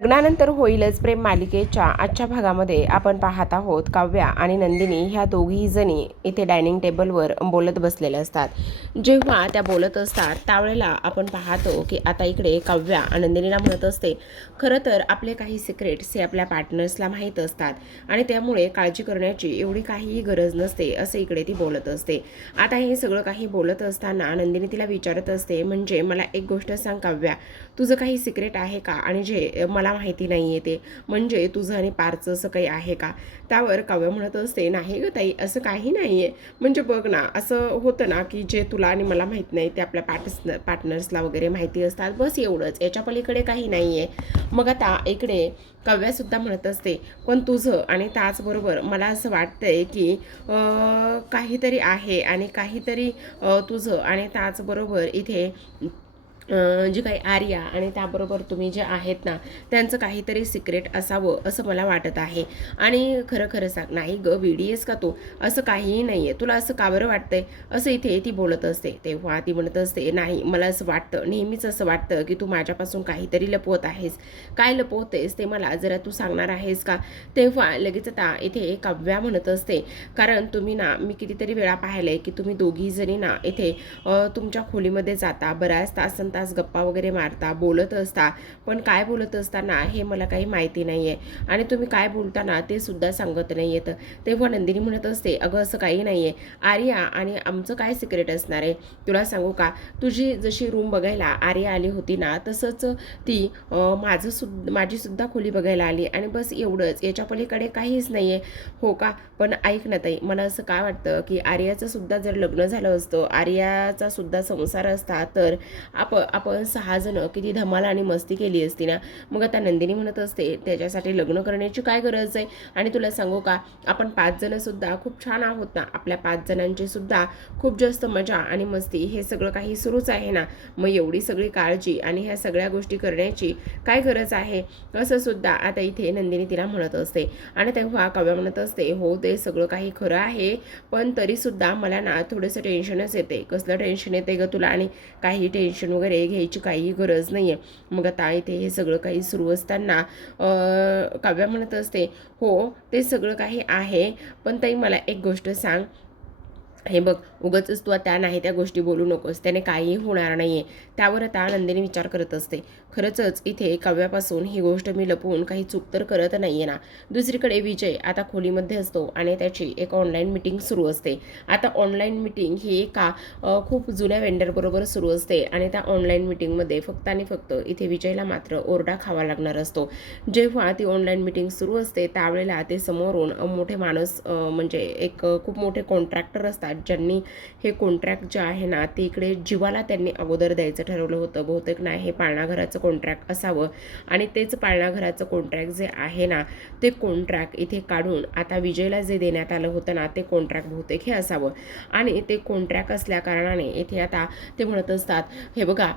लग्नानंतर होईलच प्रेम मालिकेच्या आजच्या भागामध्ये आपण पाहत आहोत काव्या आणि नंदिनी ह्या दोघीही जणी इथे डायनिंग टेबलवर बोलत बसलेल्या असतात। जेव्हा त्या बोलत असतात त्यावेळेला आपण पाहतो की आता इकडे काव्या नंदिनीला म्हणत असते, खरं तर आपले काही सिक्रेट्स हे आपल्या पार्टनर्सला माहीत असतात आणि त्यामुळे काळजी करण्याची एवढी काहीही गरज नसते असं इकडे ती बोलत असते। आता हे सगळं काही बोलत असताना नंदिनी तिला विचारत असते, म्हणजे मला एक गोष्ट सांग काव्या, तुझं काही सिक्रेट आहे का आणि जे मला माहिती नाही आहे ते, म्हणजे तुझं आणि पारचं असं काही आहे का? त्यावर काव्य म्हणत असते, नाही ग ताई, असं काही नाही आहे, म्हणजे बघ ना, असं होतं ना की जे तुला आणि मला माहीत नाही ते आपल्या पार्टनर्सला वगैरे माहिती असतात, बस एवढंच, याच्या पलीकडे काही नाही आहे। मग आता इकडे काव्यासुद्धा म्हणत असते, पण तुझं आणि त्याचबरोबर मला असं वाटतंय की काहीतरी आहे आणि काहीतरी तुझं आणि त्याचबरोबर इथे जी काही आर्या आणि त्याबरोबर तुम्ही जे आहेत ना त्यांचं काहीतरी सिक्रेट असावं असं मला वाटत आहे। आणि खरं खरं सांग, नाही ग वेडी आहेस का तू, असं काहीही नाही आहे, तुला असं का बरं वाटतंय, असं इथे ती बोलत असते। तेव्हा ती म्हणत असते, नाही मला असं वाटतं, नेहमीच असं वाटतं की तू माझ्यापासून काहीतरी लपवत आहेस, काय लपवतेस ते मला जरा तू सांगणार आहेस का? तेव्हा लगेच आता इथे काव्या म्हणत असते, कारण तुम्ही ना, मी कितीतरी वेळा पाहिलंय की तुम्ही दोघी जणी ना इथे तुमच्या खोलीमध्ये जाता, बऱ्याच तासन तास गप्पा वगैरे मारता, बोलत असता, पण काय बोलत असताना हे मला काही माहिती नाही आहे आणि तुम्ही काय बोलताना ते सुद्धा सांगत नाही आहेत। तेव्हा नंदिनी म्हणत असते, अगं असं काही नाही आहे आर्या, आणि आमचं काय सिक्रेट असणार आहे तुला सांगू का? तुझी जशी रूम बघायला आर्या आली होती ना, तसंच ती माझी सुद्धा खोली बघायला आली आणि बस एवढंच, याच्या पलीकडे काहीच नाही आहे। हो का? पण ऐक ना ताई, मला असं काय वाटतं की आर्याचं सुद्धा जर लग्न झालं असतं, आर्याचा सुद्धा संसार असता, तर आपण 6 जण किती धमाल आणि मस्ती केली असती ना। मग आता नंदिनी म्हणत असते, त्याच्यासाठी लग्न करण्याची काय गरज आहे, आणि तुला सांगू का, आपण 5 जण सुद्धा खूप छान आहोत ना, आपल्या 5 जणांची सुद्धा खूप जास्त मजा आणि मस्ती हे सगळं काही सुरूच आहे ना, मग एवढी सगळी काळजी आणि ह्या सगळ्या गोष्टी करण्याची काय गरज आहे, असं सुद्धा आता इथे नंदिनी तिला म्हणत असते। आणि तेव्हा काव्या म्हणत असते, हो ते सगळं काही खरं आहे, पण तरीसुद्धा मला ना थोडंसं टेन्शनच येते। कसलं टेन्शन येते ग तुला, आणि काही टेन्शन वगैरे घ्यायची काही गरज नाही आहे। मग आता इथे हे सगळं काही सुरू असताना काव्या म्हणत असते, हो ते सगळं काही आहे, पण ताई मला एक गोष्ट सांग, हे बघ, उगाचच तू त्या नाही त्या गोष्टी बोलू नकोस, त्याने काहीही होणार नाही आहे। त्यावर आता नंदिनी विचार करत असते, खरंच इथे काव्यापासून ही गोष्ट मी लपवून काही चूक तर करत नाही आहे ना। दुसरीकडे विजय आता खोलीमध्ये असतो आणि त्याची एक ऑनलाईन मिटिंग सुरू असते। आता ऑनलाईन मिटिंग ही एका खूप जुन्या वेंडरबरोबर सुरू असते आणि त्या ऑनलाईन मिटिंगमध्ये फक्त आणि फक्त इथे विजयला मात्र ओरडा खावा लागणार असतो। जेव्हा ती ऑनलाईन मिटिंग सुरू असते त्यावेळेला ते समोरून मोठे माणूस, म्हणजे एक खूप मोठे कॉन्ट्रॅक्टर असतात, ज्यांनी हे कॉन्ट्रॅक्ट जे आहे ना ते इकडे जीवाला त्यांनी अगोदर द्यायचं ठरवलं होतं। बहुतेक ना हे पाळणाघराचं कॉन्ट्रॅक्ट असावं, आणि तेच पाळणाघराचं कॉन्ट्रॅक्ट जे आहे ना ते कॉन्ट्रॅक्ट इथे काढून आता विजयला जे देण्यात आलं होतं ना ते कॉन्ट्रॅक्ट बहुतेक हे असावं, आणि ते कॉन्ट्रॅक्ट असल्या कारणाने इथे आता ते म्हणत असतात, हे बघा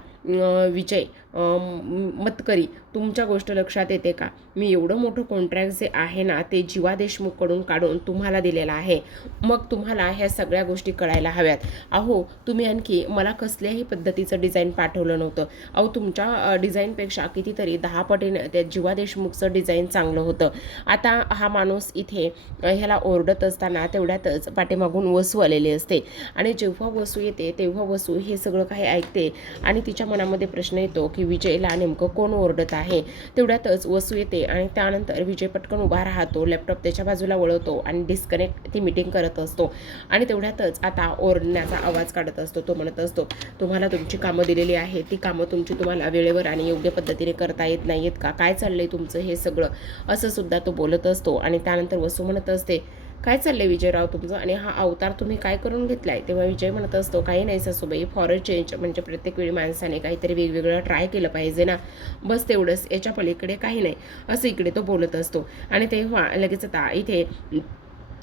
विजय मतकरी, तुमच्या गोष्ट लक्षात येते का, मी एवढं मोठं कॉन्ट्रॅक्ट जे आहे ना ते जीवा देशमुखकडून काढून तुम्हाला दिलेलं आहे, मग तुम्हाला ह्या सगळ्या गोष्टी कळायला हव्यात। अहो तुम्ही आणखी मला कसल्याही पद्धतीचं डिझाईन पाठवलं नव्हतं, अहो तुमच्या डिझाईनपेक्षा कितीतरी 10 पटीने त्या जीवा देशमुखचं डिझाईन चांगलं होतं। आता हा माणूस इथे ह्याला ओरडत असताना तेवढ्यातच पाठीमागून वसू आलेली असते, आणि जेव्हा वसू येते तेव्हा वसू हे सगळं काही ऐकते आणि तिच्या मनामध्ये प्रश्न येतो की विजयला नेमकं कोण ओरडत आहे। तेवढ्यातच वसू येते आणि त्यानंतर विजय पटकन उभा राहतो, लॅपटॉप त्याच्या बाजूला वळवतो आणि डिस्कनेक्ट ती मीटिंग करत असतो, आणि तेवढ्यातच आता ओरडण्याचा आवाज काढत असतो। तो म्हणत असतो, तुम्हाला तुमची कामं दिलेली आहेत, ती कामं तुमची तुम्हाला वेळेवर आणि योग्य पद्धतीने करता येत नाही आहेत का, काय चाललंय तुमचं हे सगळं, असं सुद्धा तो बोलत असतो। आणि त्यानंतर वसू म्हणत असते, काय चाललंय विजयराव तुमचं, आणि हा अवतार तुम्ही काय करून घेतलाय? तेव्हा विजय म्हणत असतो, काही नाही सासूबाई, फॉर अ चेंज, म्हणजे प्रत्येक वेळी माणसाने काहीतरी वेगवेगळं ट्राय केलं पाहिजे ना, बस तेवढंच, याच्या पलीकडे काही नाही, असं इकडे तो बोलत असतो। आणि तेव्हा लगेच आता इथे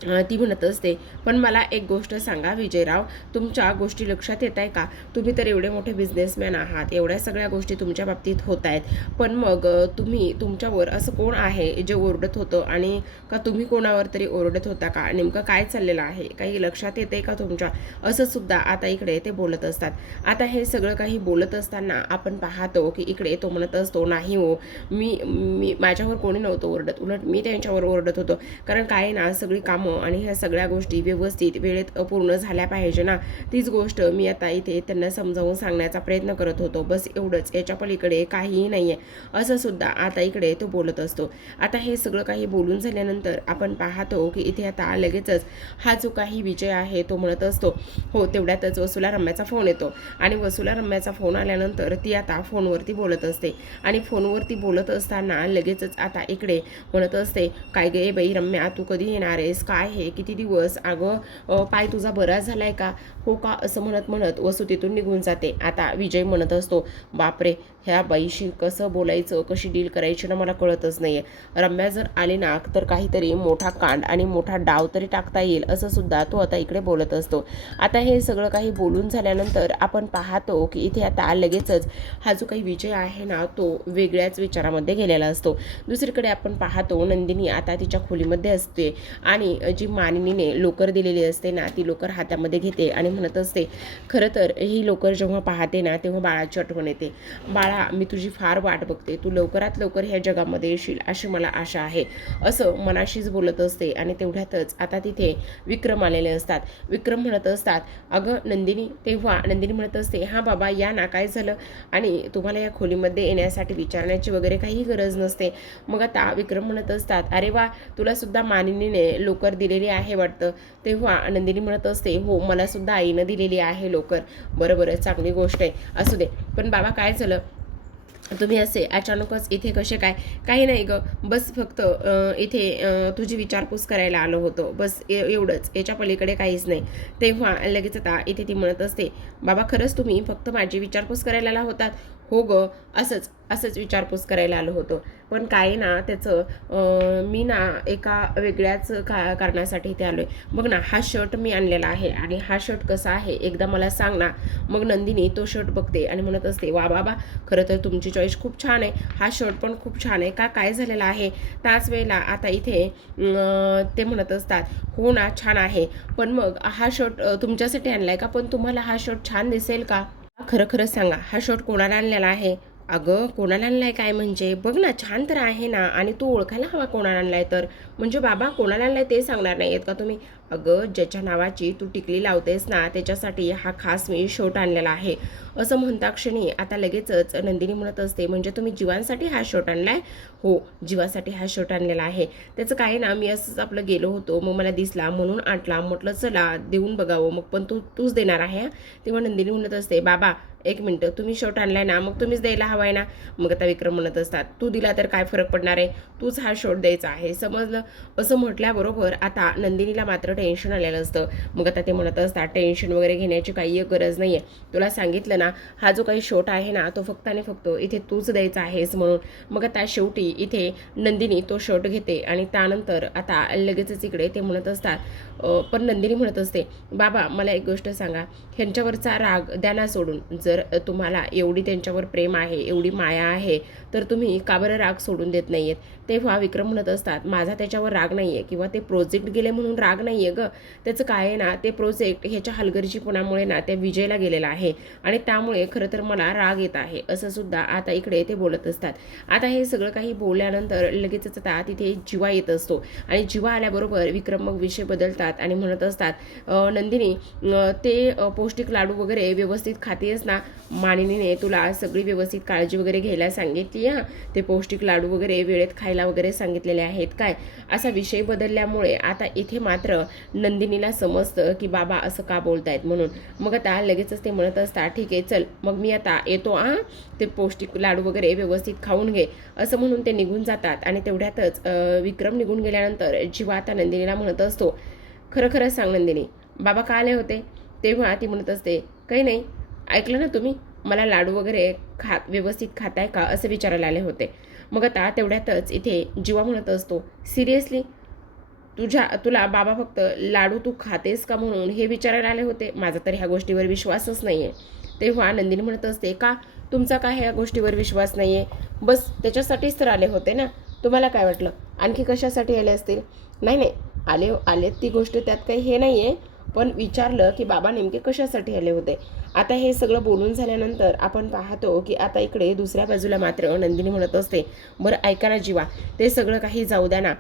ती म्हणत असते, पण मला एक गोष्ट सांगा विजयराव, तुमच्या गोष्टी लक्षात येत आहे का? तुम्ही तर एवढे मोठे बिझनेसमॅन आहात, एवढ्या सगळ्या गोष्टी तुमच्या बाबतीत होत आहेत, पण मग तुमच्यावर असं कोण आहे जे ओरडत होतं, आणि का तुम्ही कोणावर तरी ओरडत होता का? नेमकं काय चाललेलं आहे? काही लक्षात येते का तुमच्या? असं सुद्धा आता इकडे ते बोलत असतात. आता हे सगळं काही बोलत असताना आपण पाहतो की इकडे तो म्हणत असतो, नाही हो, मी मी माझ्यावर कोणी नव्हतं ओरडत, उलट मी त्यांच्यावर ओरडत होतो. कारण काय ना, सगळी कामं आणि ह्या सगळ्या गोष्टी व्यवस्थित वेळेत पूर्ण झाल्या पाहिजे ना, तीच गोष्ट मी आता इथे त्यांना समजावून सांगण्याचा प्रयत्न करत होतो, बस एवढंच, याच्या पलीकडे काहीही नाही आहे, असं सुद्धा आता इकडे तो बोलत असतो. आता हे सगळं काही बोलून झाल्यानंतर आपण पाहतो की इथे आता लगेचच हा जो काही विजय आहे तो म्हणत असतो, हो. तेवढ्यातच वसुला रम्याचा फोन येतो आणि वसुला रम्याचा फोन आल्यानंतर ती आता फोनवरती बोलत असते आणि फोनवरती बोलत असताना लगेचच आता इकडे म्हणत असते, काय गे बाई रम्या, तू कधी येणार आहेस? काय हे किती दिवस? अगं पाय तुझा बरा झालाय का? हो का? असं म्हणत म्हणत वसू तिथून निघून जाते. आता विजय म्हणत असतो, बापरे, ह्या बाईशी कसं बोलायचं, कशी डील करायची ना मला कळतच नाहीये. रम्या जर आली ना तर काहीतरी मोठा कांड आणि मोठा डाव तरी टाकता येईल, असं सुद्धा तो आता इकडे बोलत असतो. आता हे सगळं काही बोलून झाल्यानंतर आपण पाहतो की इथे आता लगेचच हा जो काही विजय आहे ना तो वेगळ्याच विचारामध्ये गेलेला असतो. दुसरीकडे आपण पाहतो नंदिनी आता तिच्या खोलीमध्ये असते आणि जी मानिनीने लोकर दिलेली असते ना ती लोकर हातामध्ये घेते आणि म्हणत असते, खरं तर ही लोकर जेव्हा पाहते ना तेव्हा बाळाची आठवण येते. बाळा, मी तुझी फार वाट बघते, तू लवकरात लवकर ह्या जगामध्ये येशील अशी मला आशा आहे, असं मनाशीच बोलत असते. आणि तेवढ्यातच आता तिथे विक्रम आलेले असतात. विक्रम म्हणत असतात, अगं नंदिनी. तेव्हा नंदिनी म्हणत असते, हां बाबा या ना, काय झालं? आणि तुम्हाला या खोलीमध्ये येण्यासाठी विचारण्याची वगैरे काही गरज नसते. मग आता विक्रम म्हणत असतात, अरे वा, तुला सुद्धा मानिनीने लोकर दिलेली आहे वाटतं. तेव्हा नंदिनी म्हणत असते, हो, मला सुद्धा आईनं दिलेली आहे लोकर. बरं, चांगली गोष्ट आहे, असू दे. पण बाबा काय झालं, तुम्ही असे अचानकच इथे कसे काय? काही नाही ग, बस फक्त इथे तुझी विचारपूस करायला आलो होतो, बस एवढंच, याच्या पलीकडे काहीच नाही. तेव्हा लगेच आता इथे ती म्हणत असते, बाबा खरंच तुम्ही फक्त माझी विचारपूस करायला आला होतात? हो ग, असंच विचारपूस करायला आलो होतो. पण काय ना त्याचं मी ना एका वेगळ्याच कारणासाठी इथे आलोय. बघ ना, हा शर्ट मी आणलेला आहे आणि हा शर्ट कसा आहे एकदा मला सांग ना. मग नंदिनी तो शर्ट बघते आणि म्हणत असते, वा बाबा, खरं तर तुमची चॉईस खूप छान आहे, हा शर्ट पण खूप छान आहे. काय झालेला आहे? त्याच वेळेला आता इथे ते म्हणत असतात, हो ना, छान आहे, पण मग हा शर्ट तुमच्यासाठी आणलाय का? पण तुम्हाला हा शर्ट छान दिसेल का? खरं खरं सांगा, हा शर्ट कोणाला आणलेला आहे? अगं कोणाला आणलाय काय म्हणजे? बघ ना, छान तर आहे ना, आणि तू ओळखायला हवा कोणाला आणलाय तर. म्हणजे बाबा कोणाला आणलाय ते सांगणार नाही आहेत का तुम्ही? अगं ज्याच्या नावाची तू टिकली लावतेस ना त्याच्यासाठी हा खास मी शर्ट आणलेला आहे, असं म्हणता क्षणी आता लगेचच नंदिनी म्हणत असते, म्हणजे तुम्ही जीवांसाठी हा शर्ट आणलाय? हो, जीवासाठी हा शर्ट आणलेला आहे. त्याचं काय ना, मी असंच आपलं गेलो होतो, मग मला दिसला म्हणून आणला, म्हटलं चला देऊन बघावं. मग पण तूच देणार आहे? तेव्हा नंदिनी म्हणत असते, बाबा एक मिनटं, तुम्ही शर्ट आणलाय ना, मग तुम्हीच द्यायला हवाय ना. मग आता विक्रम म्हणत असतात, तू दिला तर काय फरक पडणार आहे, तूच हा शर्ट द्यायचा आहे, समजलं? असं म्हटल्याबरोबर आता नंदिनीला मात्र टेन्शन आलेलं असतं. मग आता ते म्हणत असतात, टेन्शन वगैरे घेण्याची काही गरज नाही आहे, तुला सांगितलं ना, हा जो काही शर्ट आहे ना तो फक्त आणि फक्त इथे तूच द्यायचा आहेस म्हणून. मग आता शेवटी इथे नंदिनी तो शर्ट घेते आणि त्यानंतर आता लगेचच इकडे ते म्हणत असतात, पण नंदिनी म्हणत असते, बाबा मला एक गोष्ट सांगा, ह्यांच्यावरचा राग द्या ना सोडून. जर तुम्हाला एवढी त्यांच्यावर प्रेम आहे, एवढी माया आहे, तर तुम्ही का बरं राग सोडून देत नाहीयेत? तेव्हा विक्रम म्हणत असतात, माझा त्याच्यावर राग नाही आहे किंवा ते प्रोजेक्ट गेले म्हणून राग नाही आहे गं. त्याचं काय आहे ना, ते प्रोजेक्ट ह्याच्या हलगर्जीपणामुळे ना त्या विजयला गेलेला आहे आणि त्यामुळे खरं तर मला राग येत आहे, असं सुद्धा आता इकडे ते बोलत असतात. आता हे सगळं काही बोलल्यानंतर लगेचच आता तिथे जीवा येत असतो आणि जीवा आल्याबरोबर विक्रम मग विषय बदलतात आणि म्हणत असतात, नंदिनी, ते पौष्टिक लाडू वगैरे व्यवस्थित खातेस ना? मानिनीने तुला सगळी व्यवस्थित काळजी वगैरे घ्यायला सांगितली, हां, ते पौष्टिक लाडू वगैरे वेळेत खायला वगैरे सांगितलेले आहेत काय? असा विषय बदलल्यामुळे आता इथे मात्र नंदिनीला समजतं की बाबा असं का बोलतायत म्हणून. मग आता लगेचच ते म्हणत असतात, ठीक आहे चल, मग मी आता येतो, ते पौष्टिक लाडू वगैरे व्यवस्थित खाऊन घे, असं म्हणून ते निघून जातात. आणि तेवढ्यातच विक्रम निघून गेल्यानंतर जीवा आता नंदिनीला म्हणत असतो, खरं खरं सांग नंदिनी, बाबा का आले होते? तेव्हा ती म्हणत असते, काही नाही, ऐकलं ना तुम्ही, मला लाडू वगैरे व्यवस्थित खाताय का असं विचारायला आले होते. मग आता तेवढ्यातच इथे जीवा म्हणत असतो, सिरियसली तुला बाबा फक्त लाडू तू खातेस का म्हणून हे विचारायला आले होते. माझा तर ह्या गोष्टीवर विश्वासच नाही आहे. तेव्हा नंदिनी म्हणत असते, का तुमचा काय ह्या गोष्टीवर विश्वास नाही आहे? बस त्याच्यासाठीच तर आले होते ना. तुम्हाला काय वाटलं आणखी कशासाठी आले असतील? नाही नाही, आले ती गोष्ट त्यात काही हे नाही आहे, पण विचारलं की बाबा नेमके कशासाठी आले होते. आता हे सगळं बोलून झाल्यानंतर आपण पाहतो की आता इकडे दुसऱ्या बाजूला मात्र नंदिनी म्हणत असते, बरं ऐका ना जीवा, ते सगळं काही जाऊ द्या ना,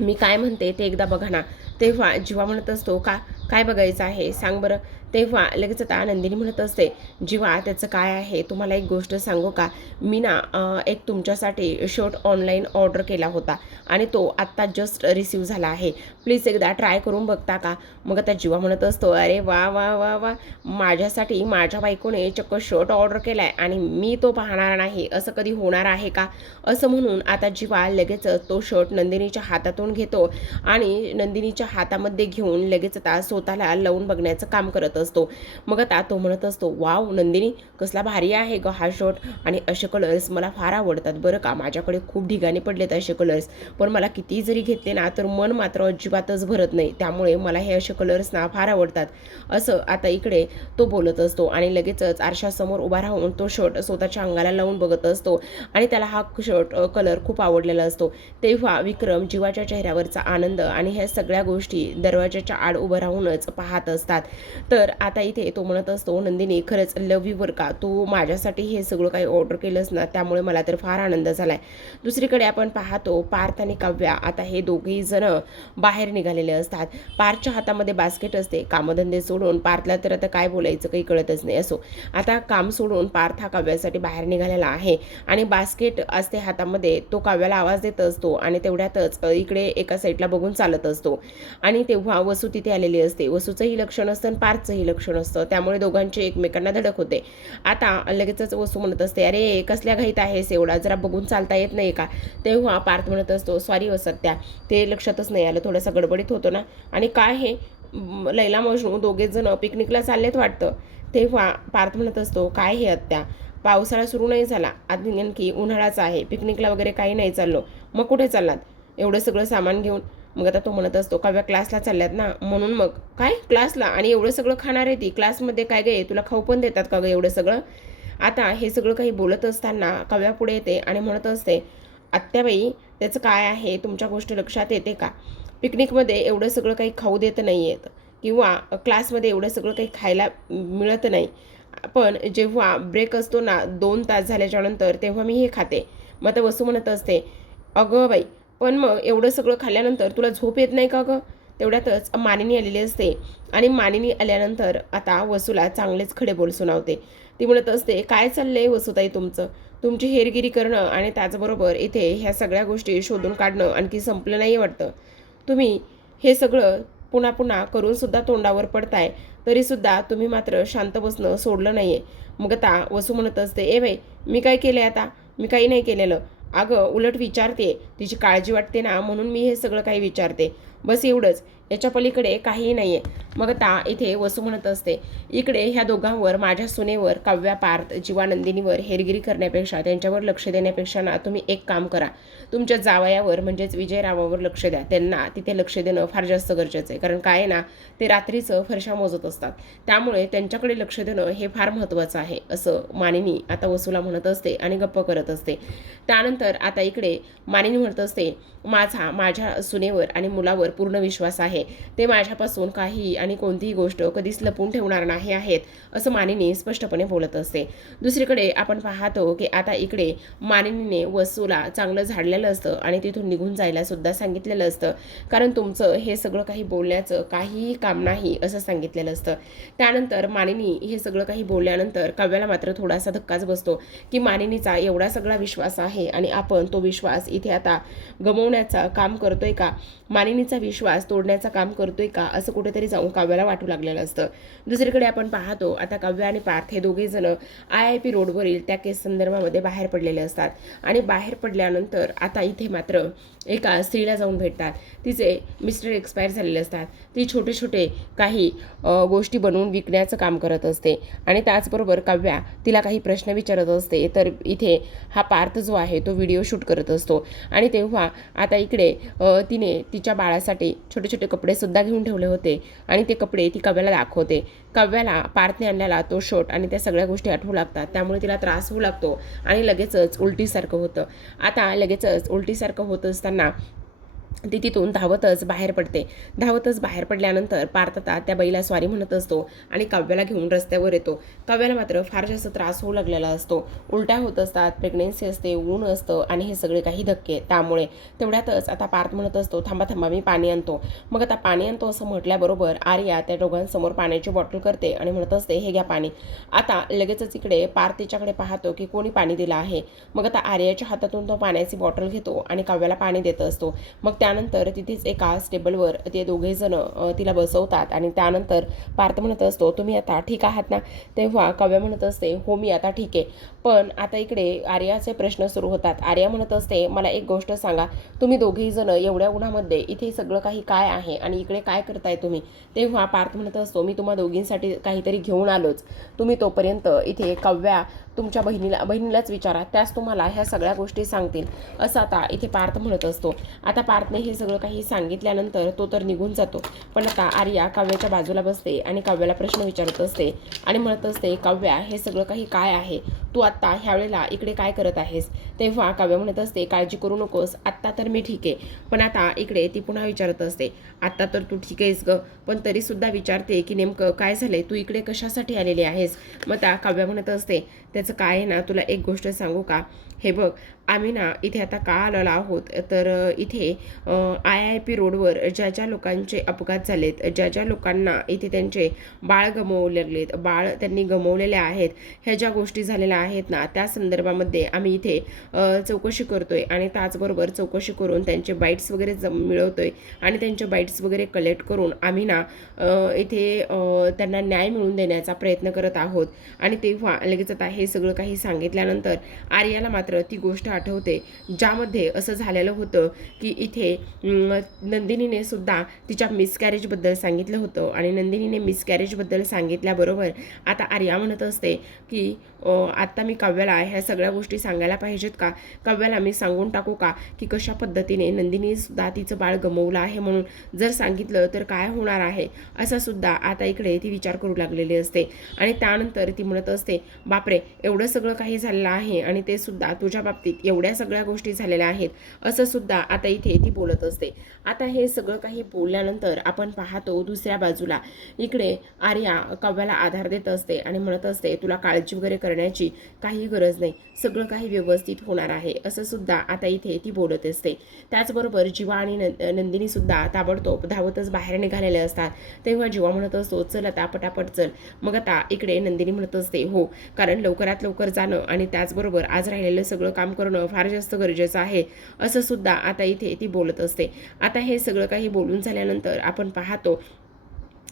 मी काय म्हणते ते एकदा बघा ना. तेव्हा जीवा म्हणत असतो, का काय बघायचं आहे सांग बरं. तेव्हा लगेच आता नंदिनी म्हणत असते, जीवा त्याचं काय आहे तुम्हाला एक गोष्ट सांगू का, मी ना एक तुमच्यासाठी शर्ट ऑनलाईन ऑर्डर केला होता आणि तो आत्ता जस्ट रिसीव झाला आहे, प्लीज एकदा ट्राय करून बघता का. मग आता जीवा म्हणत असतो, अरे वा वा वा वा, माझ्यासाठी माझ्या बायकोने चक्क शर्ट ऑर्डर केला आहे आणि मी तो पाहणार नाही, असं कधी होणार आहे का. असं म्हणून आता जीवा लगेच तो शर्ट नंदिनीच्या हातातून घेतो आणि नंदिनीच्या हातामध्ये घेऊन लगेच आता स्वतःला लावून बघण्याचं काम करत असतो. मग आता तो म्हणत असतो, वाव नंदिनी कसला भारी आहे ग हा शर्ट, आणि असे कलर्स मला फार आवडतात बरं का, माझ्याकडे खूप ढिगाणे पडलेत असे कलर्स, पण मला किती जरी घेतले ना तर मन मात्र अजिबातच भरत नाही, त्यामुळे मला हे असे कलर्स ना फार आवडतात. असं आता इकडे तो बोलत असतो आणि लगेचच आरशासमोर उभा राहून तो शर्ट स्वतःच्या अंगाला लावून बघत असतो आणि त्याला हा शर्ट कलर खूप आवडलेला असतो. तेव्हा विक्रम जीवाच्या चेहऱ्यावरचा आनंद आणि ह्या सगळ्या गोष्टी दरवाजाच्या आड उभं राहूनच पाहत असतात. तर आता इथे तो म्हणत असतो, नंदिनी खरंच लव्ह यू बरं का, तू माझ्यासाठी हे सगळं काही ऑर्डर केलंस ना त्यामुळे मला तर फार आनंद झालाय. दुसरीकडे आपण पाहतो पार्थ आणि काव्या आता हे दोघेही जण बाहेर निघालेले असतात. पार्थच्या हातामध्ये बास्केट असते. कामधंदे सोडून पार्थला तर आता काय बोलायचं काही कळतच नाही. असो, आता काम सोडून पार्थ हा काव्यासाठी बाहेर निघालेला आहे आणि बास्केट असते हातामध्ये. तो काव्याला आवाज देत असतो आणि तेवढ्यातच इकडे एका साईडला बघून चालत असतो आणि तेव्हा वसू तिथे आलेली असते. वसूचंही लक्ष नसतं आणि पार्थचंही लक्ष नसतं, त्यामुळे दोघांचे एकमेकांना धडक होते. आता लगेचच वसू म्हणत असते, अरे कसल्या घाईत आहेस एवढा, जरा बघून चालता येत नाही का. तेव्हा पार्थ म्हणत असतो, सॉरी वसत्या, ते लक्षातच नाही आलं, थोडासा गडबडीत होतो ना. आणि काय हे लैला मजनू दोघेच जण पिकनिकला चाललेत वाटतं. तेव्हा पार्थ म्हणत असतो, काय हे आत्या, पावसाळा सुरू नाही झाला, आणखी उन्हाळाच आहे, पिकनिकला वगैरे काही नाही चाललो. मग कुठे चाललात एवढं सगळं सामान घेऊन. मग आता तो म्हणत असतो, काव्या क्लासला चालल्यात ना म्हणून. मग काय क्लासला, आणि एवढं सगळं खाणार आहे ती, क्लासमध्ये काय गे तुला खाऊ पण देतात का गं एवढं सगळं. आता हे सगळं काही बोलत असताना काव्या पुढे येते आणि म्हणत असते, आत्याबाई त्याचं काय आहे तुमच्या गोष्ट लक्षात येते का, पिकनिकमध्ये एवढं सगळं काही खाऊ देत नाही आहेत किंवा क्लासमध्ये एवढं सगळं काही खायला मिळत नाही, पण जेव्हा ब्रेक असतो ना 2 तास झाल्याच्यानंतर तेव्हा मी हे खाते. मग आता वसू म्हणत असते, अगं बाई पण मग एवढं सगळं खाल्ल्यानंतर तुला झोप येत नाही का गं. तेवढ्यातच मानिनी आलेली असते आणि मानिनी आल्यानंतर आता वसूला चांगलेच खडे बोल सुनावते. ती म्हणत असते, काय चाललंय वसूताई तुमचं, तुमची हेरगिरी करणं आणि त्याचबरोबर इथे ह्या सगळ्या गोष्टी शोधून काढणं आणखी संपलं नाही वाटतं. तुम्ही हे सगळं पुन्हा पुन्हा करूनसुद्धा तोंडावर पडताय, तरीसुद्धा तुम्ही मात्र शांत बसणं सोडलं नाही आहे. मग आता वसू म्हणत असते, ए बाई मी काय केलं आता, मी काही नाही केलेलं, अगं उलट विचारते, तिची काळजी वाटते ना म्हणून मी हे सगळं काही विचारते, बस एवढंच, याच्या पलीकडे काहीही नाही आहे. मग आता इथे वसू म्हणत असते, इकडे ह्या दोघांवर, माझ्या सुनेवर, काव्या पार्थ जीवानंदिनीवर हेरगिरी करण्यापेक्षा, त्यांच्यावर लक्ष देण्यापेक्षा ना तुम्ही एक काम करा, तुमच्या जावयावर म्हणजेच विजयरावावर लक्ष द्या. त्यांना तिथे लक्ष देणं फार जास्त गरजेचं आहे, कारण काय ना ते रात्रीचं फरशा मोजत असतात, त्यामुळे त्यांच्याकडे लक्ष देणं हे फार महत्त्वाचं आहे, असं मानिनी आता वसूला म्हणत असते आणि गप्प करत असते. त्यानंतर आता इकडे मानिनी म्हणत असते, माझ्या सुनेवर आणि मुलावर पूर्ण विश्वास आहे, ते माझ्यापासून काही आणि कोणतीही गोष्ट कधीच लपून ठेवणार नाही आहेत, असं मानिनी स्पष्टपणे बोलत असते. दुसरीकडे आपण पाहतो की आता इकडे मानिनीने वसूला चांगलं झाडलेलं असतं आणि तिथून निघून जायला सुद्धा सांगितलेलं असतं, कारण तुमचं हे सगळं काही बोलण्याचं काहीही काम नाही असं सांगितलेलं असतं. त्यानंतर मानिनी हे सगळं काही बोलल्यानंतर काव्याला मात्र थोडासा धक्काच बसतो की मानिनीचा एवढा सगळा विश्वास आहे आणि आपण तो विश्वास इथे आता गमवण्याचं काम करतोय का, मानिनीचा विश्वास तोडण्याचं काम करतोय का, असं कुठेतरी जाऊन काव्याला वाटू लागलेलं असतं. दुसरीकडे आपण पाहतो आता काव्या आणि पार्थ हे दोघे जण IIP रोडवरील त्या केस संदर्भामध्ये बाहेर पडलेले असतात आणि बाहेर पडल्यानंतर आता इथे मात्र एका स्त्रीला जाऊन भेटतात. तिचे मिस्टर एक्सपायर झालेले असतात. ती छोटे छोटे काही गोष्टी बनवून विकण्याचं काम करत असते आणि त्याचबरोबर काव्या तिला काही प्रश्न विचारत असते, तर इथे हा पार्थ जो आहे तो व्हिडिओ शूट करत असतो आणि तेव्हा आता इकडे तिने तिच्या बाळासाठी काव्यासाठी छोटे छोटे कपडेसुद्धा घेऊन ठेवले होते आणि ते कपडे ती काव्याला दाखवते. काव्याला पार्थने आणलेला तो शर्ट आणि त्या सगळ्या गोष्टी आठवू लागतात. त्यामुळे तिला त्रास होऊ लागतो आणि लगेचच उलटीसारखं होतं. आता लगेचच उलटीसारखं होत असताना ती तिथून धावतच बाहेर पडते. धावतच बाहेर पडल्यानंतर पार्थ आता त्या बाईला सॉरी म्हणत असतो आणि काव्याला घेऊन रस्त्यावर येतो. काव्याला मात्र फार जास्त त्रास होऊ लागलेला असतो. उलट्या होत असतात, प्रेग्नेन्सी असते, ऊन असतं आणि हे सगळे काही धक्के. त्यामुळे तेवढ्यातच आता पार्थ म्हणत असतो, थांबा थांबा मी पाणी आणतो. मग आता पाणी आणतो असं म्हटल्याबरोबर आर्या त्या दोघांसमोर पाण्याची बॉटल करते आणि म्हणत असते, हे घ्या पाणी. आता लगेचच इकडे पार्थ तिच्याकडे पाहतो की कोणी पाणी दिलं आहे. मग आता आर्याच्या हातातून तो पाण्याची बॉटल घेतो आणि काव्याला पाणी देत असतो. मग त्यानंतर तिथेच एका टेबलवर ते दोघे जण तिला बसवतात आणि त्यानंतर पार्थ म्हणत असतो, तुम्ही आता ठीक आहात ना? तेव्हा काव्या म्हणत असते, हो मी आता ठीक आहे. पण आता इकडे आर्याचे प्रश्न सुरू होतात. आर्या म्हणत असते, मला एक गोष्ट सांगा, तुम्ही दोघेही जण एवढ्या उन्हामध्ये इथे सगळं काही काय आहे आणि इकडे काय करताय तुम्ही? तेव्हा पार्थ म्हणत असतो, मी तुम्हा दोघींसाठी काहीतरी घेऊन आलोच. तुम्ही तोपर्यंत इथे काव्या तुमच्या बहिणीलाच विचारा, त्याच तुम्हाला ह्या सगळ्या गोष्टी सांगतील, असं आता इथे पार्थ म्हणत असतो. आता पार्थने हे सगळं काही सांगितल्यानंतर तो तर निघून जातो. पण आता आर्या काव्याच्या बाजूला बसते आणि काव्याला प्रश्न विचारत असते आणि म्हणत असते, काव्या हे सगळं काही काय आहे? तू आत्ता ह्यावेळेला इकडे काय करत आहेस? तेव्हा काव्या म्हणत असते, काळजी करू नकोस, आत्ता तर मी ठीक आहे. पण आता इकडे ती पुन्हा विचारत असते, आत्ता तर तू ठीक आहेस ग, पण तरीसुद्धा विचारते की नेमकं काय झालंय, तू इकडे कशासाठी आलेली आहेस? मग त्या काव्या म्हणत असते, त्याचं काय आहे ना, तुला एक गोष्ट सांगू का? हे बघ, आम्ही ना इथे आता का आलेलो आहोत तर इथे IIP रोडवर ज्या ज्या लोकांचे अपघात झालेत, ज्या ज्या लोकांना इथे त्यांचे बाळ गमावलेत, बाळ त्यांनी गमावलेले आहेत, ह्या ज्या गोष्टी झालेल्या आहेत ना, त्या संदर्भामध्ये आम्ही इथे चौकशी करतोय आणि त्याचबरोबर चौकशी करून त्यांचे बाईट्स वगैरे मिळवतोय आणि त्यांचे बाईट्स वगैरे कलेक्ट करून आम्ही ना इथे त्यांना न्याय मिळवून देण्याचा प्रयत्न करत आहोत. आणि तेव्हा लगेच आता हे सगळं काही सांगितल्यानंतर आर्याला मात्र ती गोष्ट आठवते ज्यामध्ये असं झालेलं होतं की इथे नंदिनीने सुद्धा तिच्या मिसकॅरेजबद्दल सांगितलं होतं आणि नंदिनीने मिसकॅरेजबद्दल सांगितल्याबरोबर आता आर्या म्हणत असते की आत्ता मी काव्याला ह्या सगळ्या गोष्टी सांगायला पाहिजेत का? काव्याला मी सांगून टाकू का की कशा पद्धतीने नंदिनी सुद्धा तिचं बाळ गमावलं आहे म्हणून? जर सांगितलं तर काय होणार आहे असा सुद्धा आता इकडे ती विचार करू लागलेली असते. आणि त्यानंतर ती म्हणत असते, बापरे, एवढं सगळं काही झालेलं आहे आणि ते सुद्धा तुझ्या बाबतीत एवढ्या सगळ्या गोष्टी झालेल्या आहेत असं सुद्धा आता इथे ती बोलत असते. आता हे सगळं काही बोलल्यानंतर आपण पाहतो दुसऱ्या बाजूला इकडे आर्या काव्याला आधार देत असते आणि म्हणत असते, तुला काळजी वगैरे करण्याची काही गरज नाही, सगळं काही व्यवस्थित होणार आहे असं सुद्धा आता इथे ती बोलत असते. त्याचबरोबर जीवा आणि नंदिनी सुद्धा ताबडतोब धावतच बाहेर निघालेले असतात. तेव्हा जीवा म्हणत असतो, चल आता पटापट चल. मग आता इकडे नंदिनी म्हणत असते, हो, कारण लवकरात लवकर जाणं आणि त्याचबरोबर आज राहिलेलं सगळं काम करणं फार जास्त गरजेचं आहे असं सुद्धा आता इथे ती बोलत असते. आता हे सगळं काही बोलून झाल्यानंतर आपण पाहतो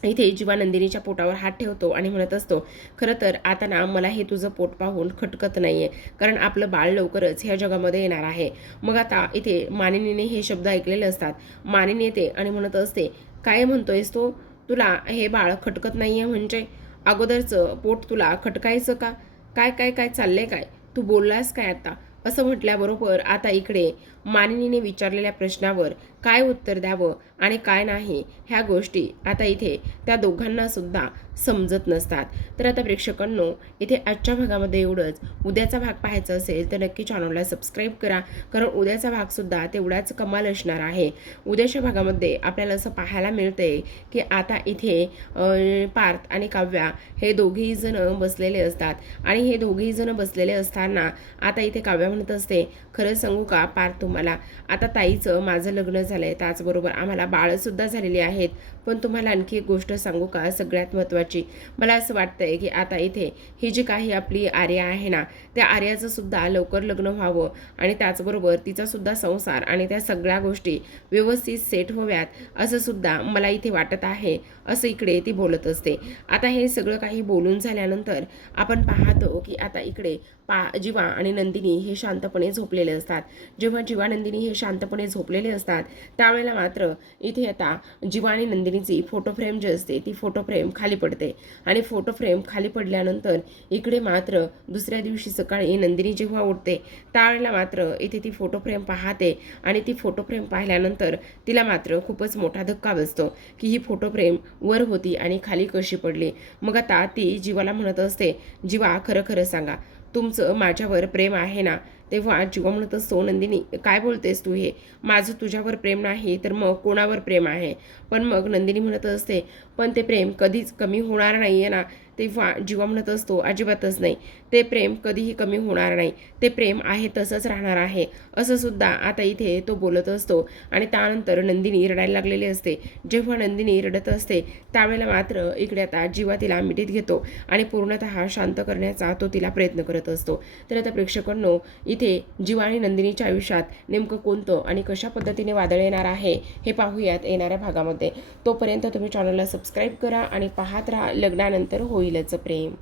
इथे जीवा नंदिनीच्या पोटावर हात ठेवतो आणि म्हणत असतो, खरं तर आता ना मला हे तुझं पोट पाहून खटकत नाही आहे, कारण आपलं बाळ लवकरच ह्या जगामध्ये येणार आहे. मग आता इथे मानिनीने हे शब्द ऐकलेले असतात. मानिनी येते आणि म्हणत असते, काय म्हणतोयस तो? तुला हे बाळ खटकत नाही आहे म्हणजे? अगोदरचं पोट तुला खटकायचं का? काय काय काय चाललंय काय? तू बोललास काय आता? असं म्हटल्याबरोबर आता इकडे मानिनीने विचारलेल्या प्रश्नावर काय उत्तर द्यावं आणि काय नाही ह्या गोष्टी आता इथे त्या दोघांना सुद्धा समजत नसतात. तर आता प्रेक्षकांनो, इथे आजच्या भागामध्ये एवढंच. उद्याचा भाग पाहायचा असेल तर नक्की चॅनलला सबस्क्राईब करा, कारण उद्याचा भागसुद्धा तेवढाच कमाल असणार आहे. उद्याच्या भागामध्ये आपल्याला असं पाहायला मिळतंय की आता इथे पार्थ आणि काव्या हे दोघेही जण बसलेले असतात आणि हे दोघेही जण बसलेले असताना आता इथे काव्या म्हणत असते, खरं सांगू का पार्थ तुम्हाला, आता ताईचं माझं लग्न झालंय, त्याचबरोबर आम्हाला बाळसुद्धा झालेली आहेत. पण तुम्हाला आणखी एक गोष्ट सांगू का, सगळ्यात महत्त्वाची, मला असं वाटतंय की आता इथे ही जी काही आपली आर्या आहे ना, त्या आर्याचं सुद्धा लवकर लग्न व्हावं आणि त्याचबरोबर तिचा सुद्धा संसार आणि त्या सगळ्या गोष्टी व्यवस्थित सेट व्हाव्यात असं सुद्धा मला इथे वाटत आहे असं इकडे ती बोलत असते. आता हे सगळं काही बोलून झाल्यानंतर आपण पाहतो की आता इकडे जीवा आणि नंदिनी हे शांतपणे झोपलेले असतात. जेव्हा जीवा नंदिनी हे शांतपणे झोपलेले असतात त्यावेळेला मात्र इथे आता जीवा आणि नंदिनीची फोटो फ्रेम जी असते ती फोटो फ्रेम खाली पडते आणि फोटो फ्रेम खाली पडल्यानंतर इकडे मात्र दुसऱ्या दिवशी सकाळी नंदिनी जेव्हा उठते त्यावेळेला मात्र इथे ती फोटो फ्रेम पाहते आणि ती फोटो फ्रेम पाहिल्यानंतर तिला मात्र खूपच मोठा धक्का बसतो की ही फोटो फ्रेम वर होती आणि खाली कशी पडली. मग आता ती जीवाला म्हणत असते, जीवा खरं खरं सांगा तुमचं माझ्यावर प्रेम आहे ना? तेव्हा जीवा म्हणत असतो, नंदिनी काय बोलतेस तू हे? माझं तुझ्यावर प्रेम नाही तर मग कोणावर प्रेम आहे? पण मग नंदिनी म्हणत असते, पण ते प्रेम कधीच कमी होणार नाही आहे ना? तेव्हा जीवा म्हणत असतो, अजिबातच नाही, ते प्रेम कधीही कमी होणार नाही, ते प्रेम आहे तसंच राहणार आहे, असं सुद्धा आता इथे तो बोलत असतो. आणि त्यानंतर नंदिनी रडायला लागलेली असते. जेव्हा नंदिनी रडत असते त्यावेळेला मात्र इकडे आता जीवा तिला मिठीत घेतो आणि पूर्णतः शांत करण्याचा तो तिला प्रयत्न करत असतो. तर आता प्रेक्षकांनो, इथे जीवा आणि नंदिनीच्या आयुष्यात नेमकं कोणतं आणि कशा पद्धतीने वादळ येणार आहे हे पाहूयात येणाऱ्या भागामध्ये. तोपर्यंत तुम्ही चॅनलला सबस्क्राईब करा आणि पाहत राहा लग्नानंतर होईलच प्रेम.